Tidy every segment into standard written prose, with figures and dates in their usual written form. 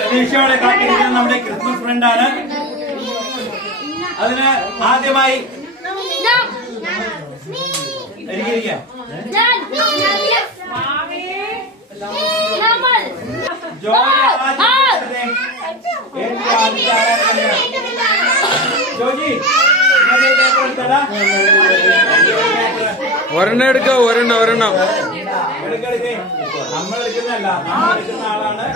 പ്രതീക്ഷയോടെ കാത്തിരിക്കുന്ന നമ്മുടെ ക്രിസ്മസ് ഫ്രണ്ടാണ്. അതിന് ആദ്യമായി ഒരെണ്ണം എടുക്ക, ഒരെണ്ണം നമ്മളെടുക്കുന്നല്ല, നമ്മളെടുക്കുന്ന ആളാണ്.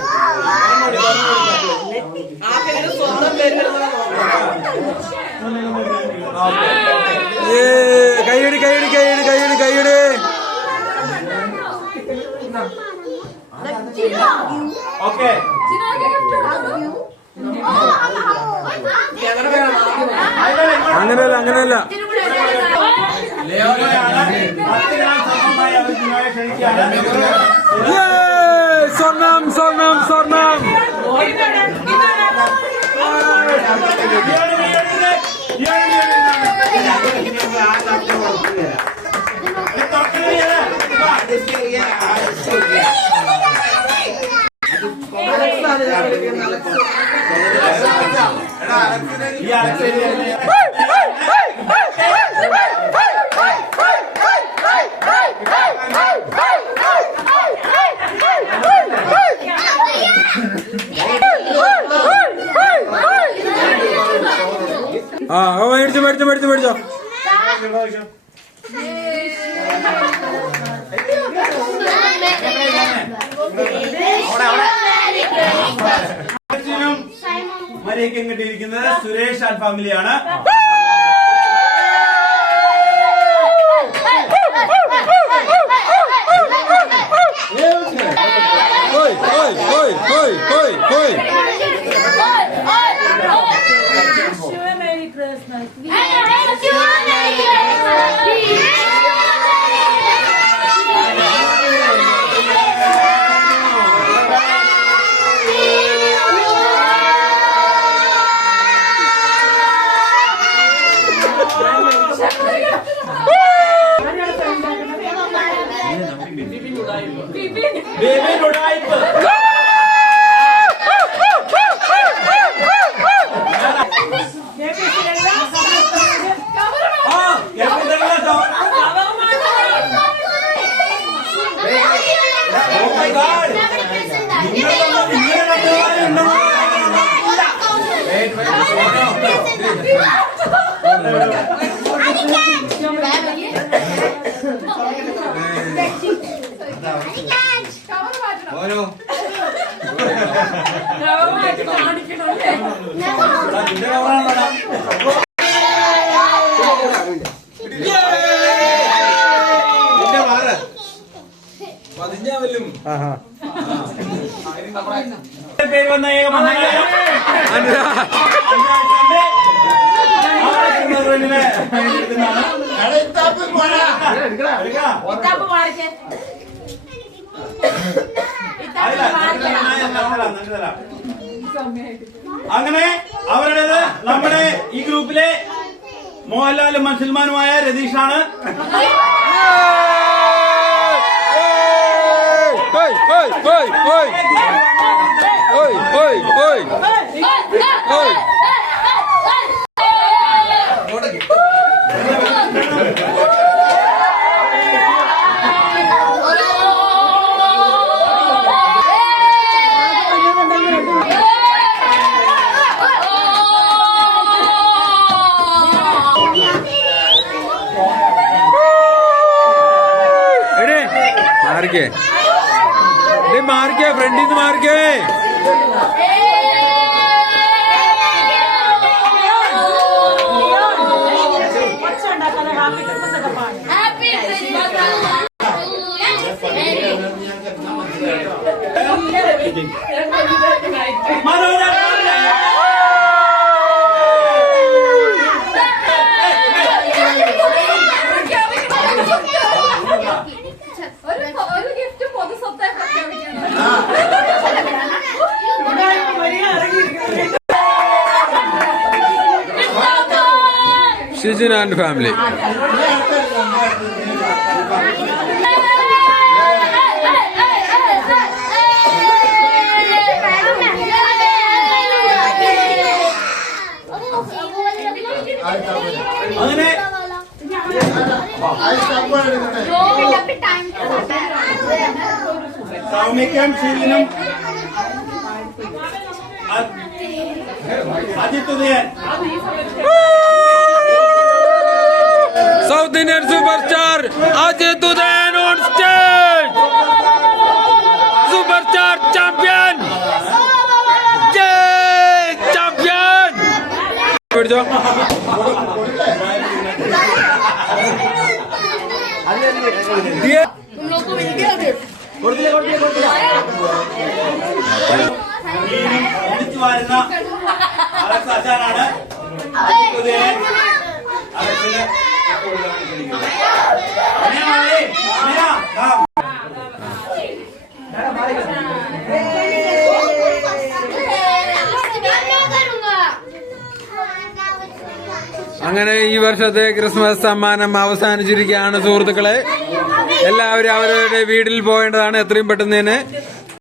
കൈയടി കൈയടി കൈയടി കൈയടി കൈയടി. ഓക്കെ, അങ്ങനെയല്ല അങ്ങനെയല്ല. സ്വർണം സ്വർണം സ്വർണം. മേടിച്ചോ മേടിച്ചോ മേടിച്ചോ മേടിച്ചോ. മരിയക്കും കിട്ടിയിരിക്കുന്നത് സുരേഷ് ആൻഡ് ഫാമിലിയാണ്. പേര് വന്ന അങ്ങനെ അവരുടേത് നമ്മുടെ ഈ ഗ്രൂപ്പിലെ മോഹൻലാലും മൻസൽമാനുമായ രതീഷാണ്. മാറിക്കേ ഫ്രണ്ടിൽ നിന്ന് മാറിക്കേ. Happy Christmas. മനോജ് ഒരു ഗിഫ്റ്റ് പൊതു സ്വത്തായി പ്രഖ്യാപിക്കണം. Shijin and family. അങ്ങനെ സൗമ്യക്കും ഷീലിനും Ajith Udayan South Indian superstar Ajit Udayan on stage. Superstar champion. Yay! Champion. പിടിച്ചോ. ഒന്നിച്ചു വരുന്ന അലക്സ് ആശാനാണ്. അജിത് ഉദയൻ അലക്സിന് അങ്ങനെ ഈ വർഷത്തെ ക്രിസ്മസ് സമ്മാനം അവസാനിച്ചിരിക്കുകയാണ് സുഹൃത്തുക്കളെ. എല്ലാവരും അവരവരുടെ വീട്ടിൽ പോകേണ്ടതാണ് എത്രയും പെട്ടെന്ന് തന്നെ.